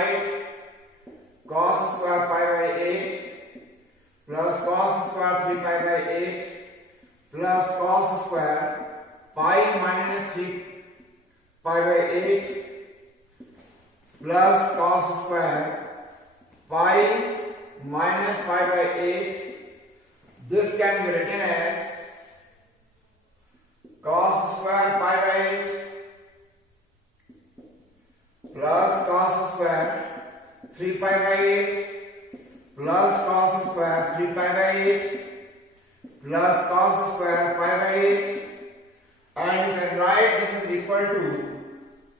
write cos square pi by 8 plus cos square 3 pi by 8 plus cos square pi minus 3 pi by 8 plus cos square pi minus pi by 8. This can be written as cos square pi by 8 plus cos square 3 pi by 8 plus cos square 3 pi by 8 plus cos square pi by 8, and you can write this is equal to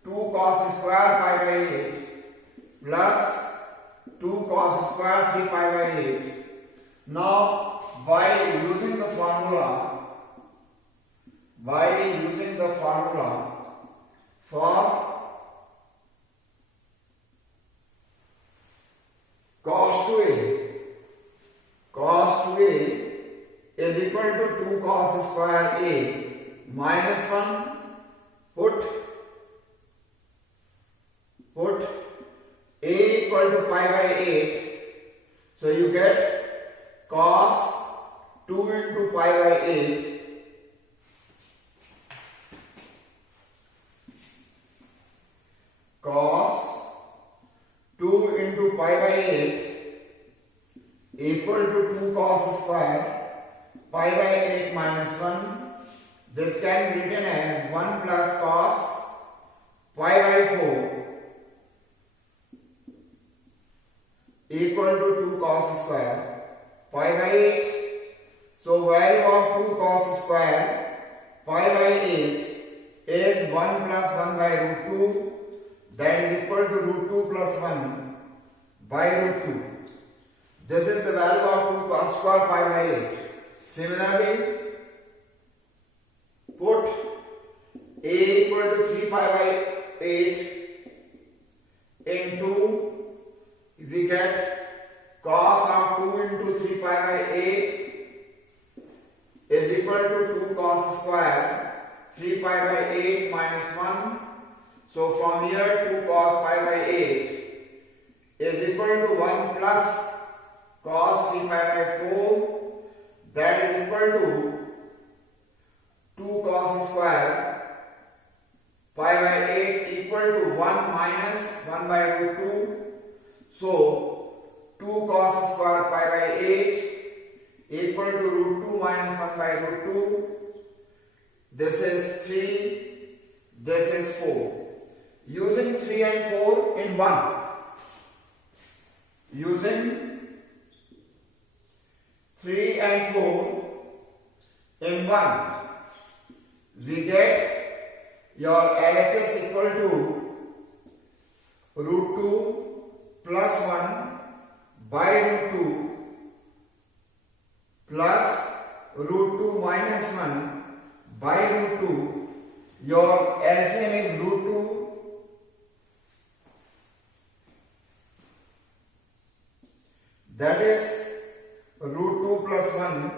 2 cos square pi by 8 plus 2 cos square 3 pi by 8. Now by using the formula for cos 2a is equal to 2 cos square a minus 1, put a equal to pi by 8, so you get cos 2 into pi by 8 cos 2 into pi by 8 equal to 2 cos square pi by 8 minus 1. This can be written as 1 plus cos pi by 4 equal to 2 cos square pi by 8. So value of 2 cos square pi by 8 is 1 plus 1 by root 2, that is equal to root 2 plus 1 by root 2. This is the value of 2 cos square pi by 8. Similarly, put a equal to 3 pi by 8 into, we get cos of 2 into 3 pi by 8 is equal to 2 cos square 3 pi by 8 minus 1. So from here 2 cos pi by 8 is equal to 1 plus cos 3 pi by 4, that is equal to 2 cos square pi by 8 equal to 1 minus 1 by root 2. So 2 cos square pi by 8 equal to root 2 minus 1 by root 2. This is 3, this is 4. Using 3 and 4 in 1. Using 3 and 4 in 1. We get your LHS equal to root 2 plus 1 by root 2 plus root 2 minus 1 by root 2. Your LCM is root 2 that is root 2 plus 1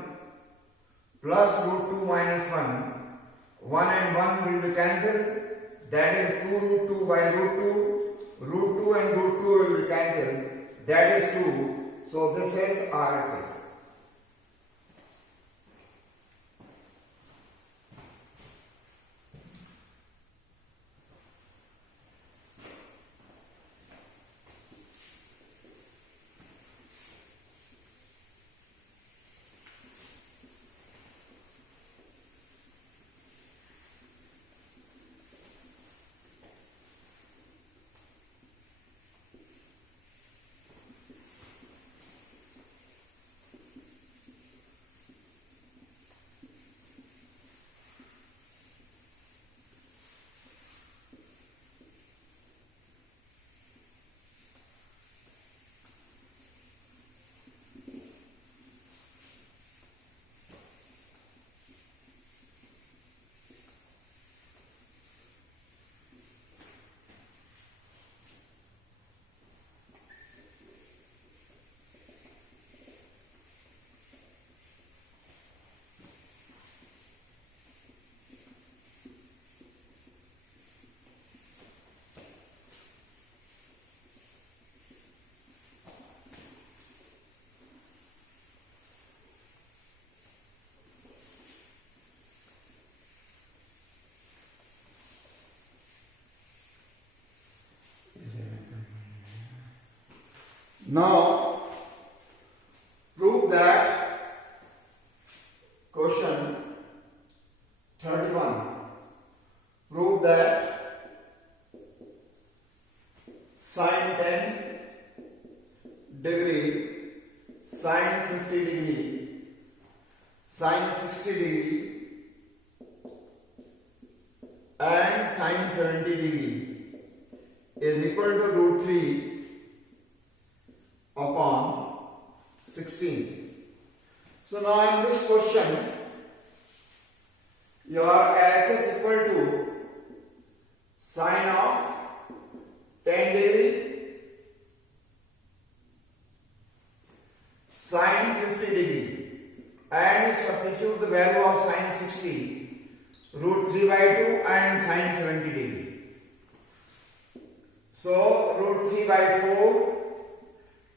plus root 2 minus 1. 1 and 1 will be cancelled, that is 2 root 2 by root 2. Root 2 and root 2 will be cancelled, that is 2. So this is RHS. Now prove that question 31. Prove that sin 10 degree, sin 50 degree, sin 60 degree and sin 70 degree is equal to root 3 upon 16. So now in this question, your LHS equal to sine of 10 degree, sine 50 degree, and you substitute the value of sine 60, root 3 by 2 and sine 70 degree. So root 3 by 4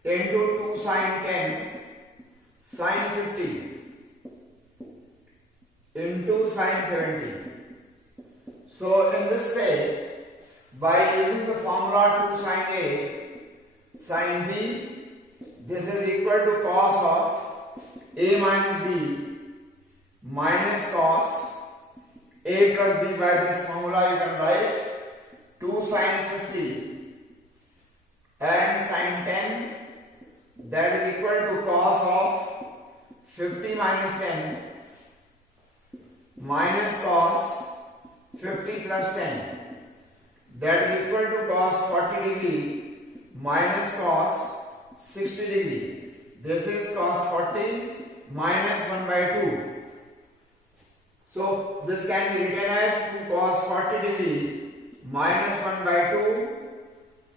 into 2 sine 10 sine 50 into sine 70. So in this way, by using the formula 2 sine A sine B, this is equal to cos of A minus B minus cos A plus B. By this formula you can write 2 sine 50 and sine 10, that is equal to cos of 50 minus 10 minus cos 50 plus 10, that is equal to cos 40 degree minus cos 60 degree. This is cos 40 minus 1 by 2. So this can be written as 2 cos 40 degree minus 1 by 2.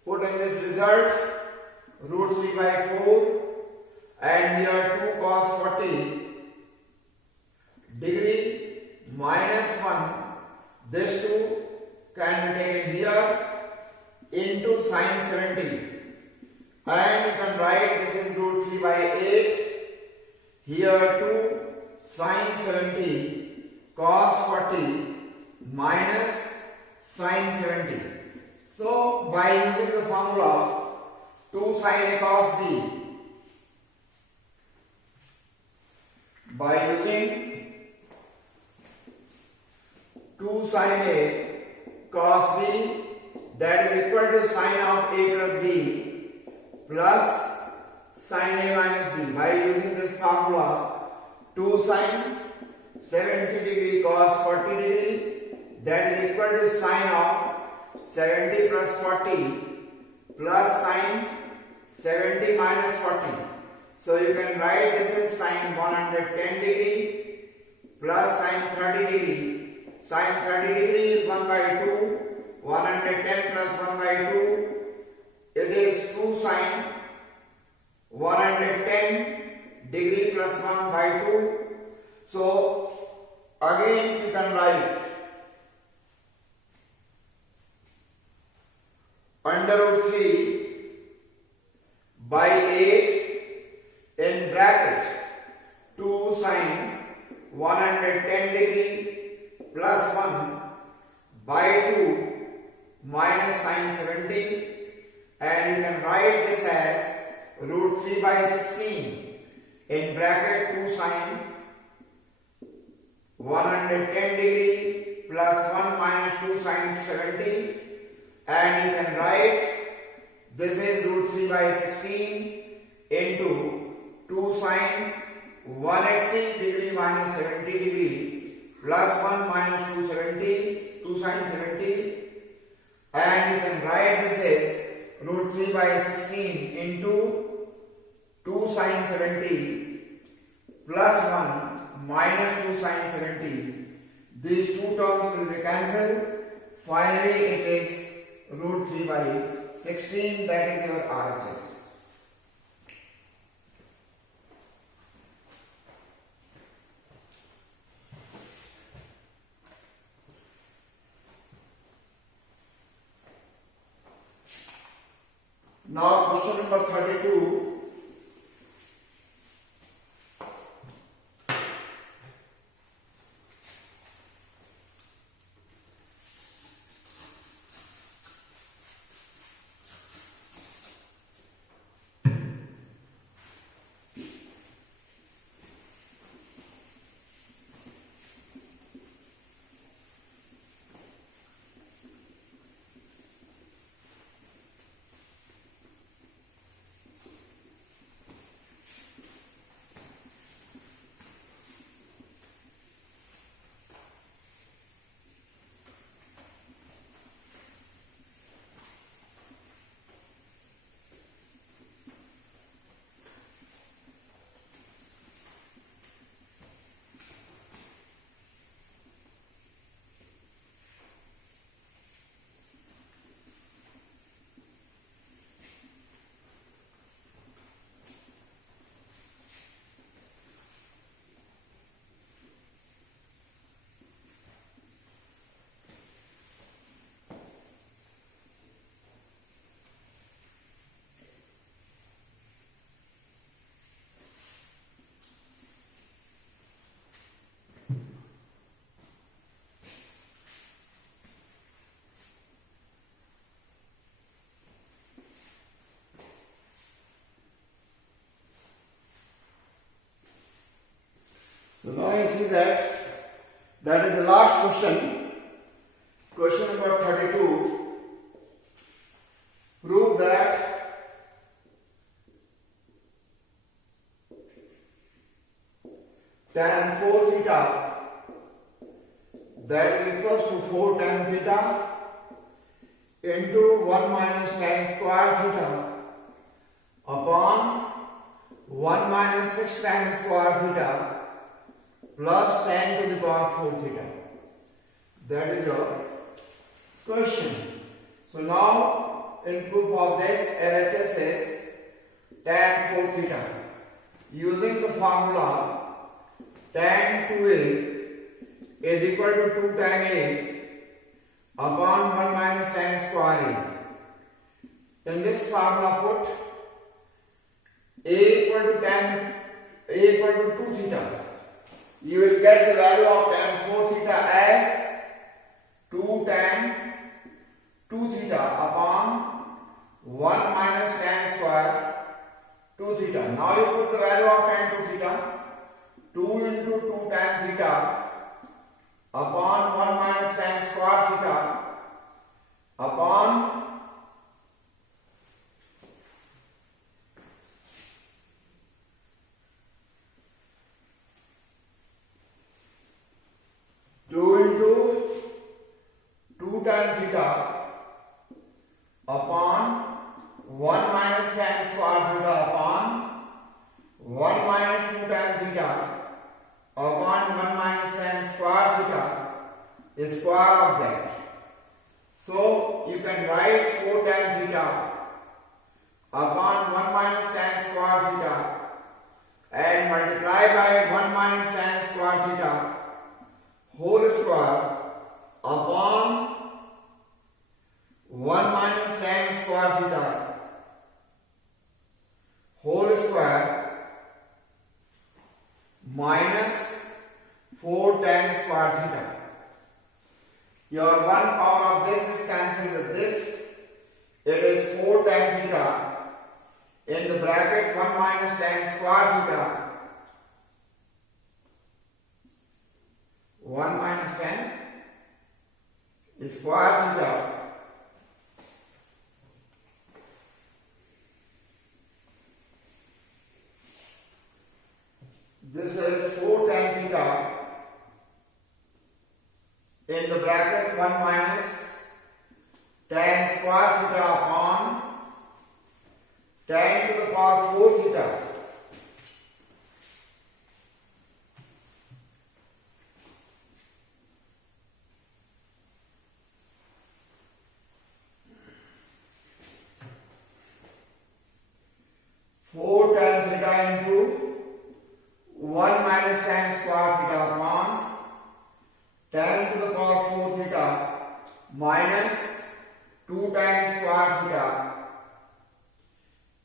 Put in this result root 3 by 4 and here 2 cos 40 degree minus 1, this 2 can be taken here into sine 70 and you can write this is root 3 by 8, here 2 sine 70 cos 40 minus sine 70. So by using the formula 2 sine A cos B, by using 2 sine A cos B, that is equal to sine of A plus B plus sine A minus B. By using this formula 2 sine 70 degree cos 40 degree, that is equal to sine of 70 plus 40 plus sine 70 minus 40. So you can write this is sine 110 degree plus sine 30 degree. Sine 30 degree is 1 by 2. 110 plus 1 by 2. It is 2 sine 110 degree plus 1 by 2. So again you can write under root 3 by 8 in bracket 2 sine 110 degree plus 1 by 2 minus sine 70, and you can write this as root 3 by 16 in bracket 2 sine 110 degree plus 1 minus 2 sine 70, and you can write this is root 3 by 16 into 2 sine 180 degree minus 70 degree plus 1 minus 2 sine 70, and you can write this as root 3 by 16 into 2 sine 70 plus 1 minus 2 sine 70. These two terms will be cancelled. Finally it is root 3 by 16, that is your RHS. Now question number 32. is that is the last question. Question number 32. Prove that tan 4 theta that is equals to 4 tan theta into 1 minus tan square theta upon 1 minus 6 tan square theta plus tan to the power 4 theta. That is your question. So now in proof of this, LHS is tan 4 theta. Using the formula tan 2a is equal to 2 tan a upon 1 minus tan square a. In this formula put a equal to 2 theta. You will get the value of tan 4 theta as 2 tan 2 theta upon 1 minus tan square 2 theta. Now you put the value of tan 2 theta. 2 into 2 tan theta upon 1 minus tan square theta upon 2 into 2 tan theta upon 1 minus tan square theta upon 1 minus 2 tan theta upon 1 minus tan square theta is square of that. So you can write 4 tan theta upon 1 minus tan square theta and multiply by 1 minus tan square theta whole square upon 1 minus tan square theta whole square minus 4 tan square theta. Your 1 power of this is cancelled with this. It is 4 tan theta in the bracket 1 minus tan square theta 1 minus tan square theta this is 4 tan theta in the bracket 1 minus tan square theta upon tan to the power 4 theta. Into 1 minus tan square theta upon tan to the power 4 theta minus 2 tan square theta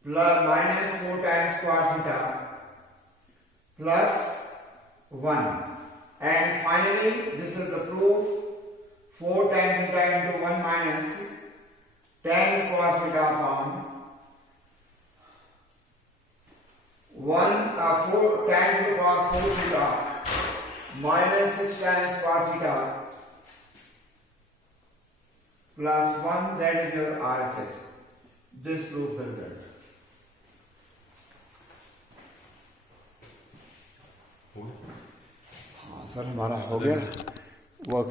plus minus 4 tan square theta plus 1. And finally this is the proof 4 tan theta into 1 minus tan square theta upon 4 tan to the power 4 theta minus 6 tan square theta plus 1, that is your RHS. This proves the result. हाँ sir हमारा हो गया work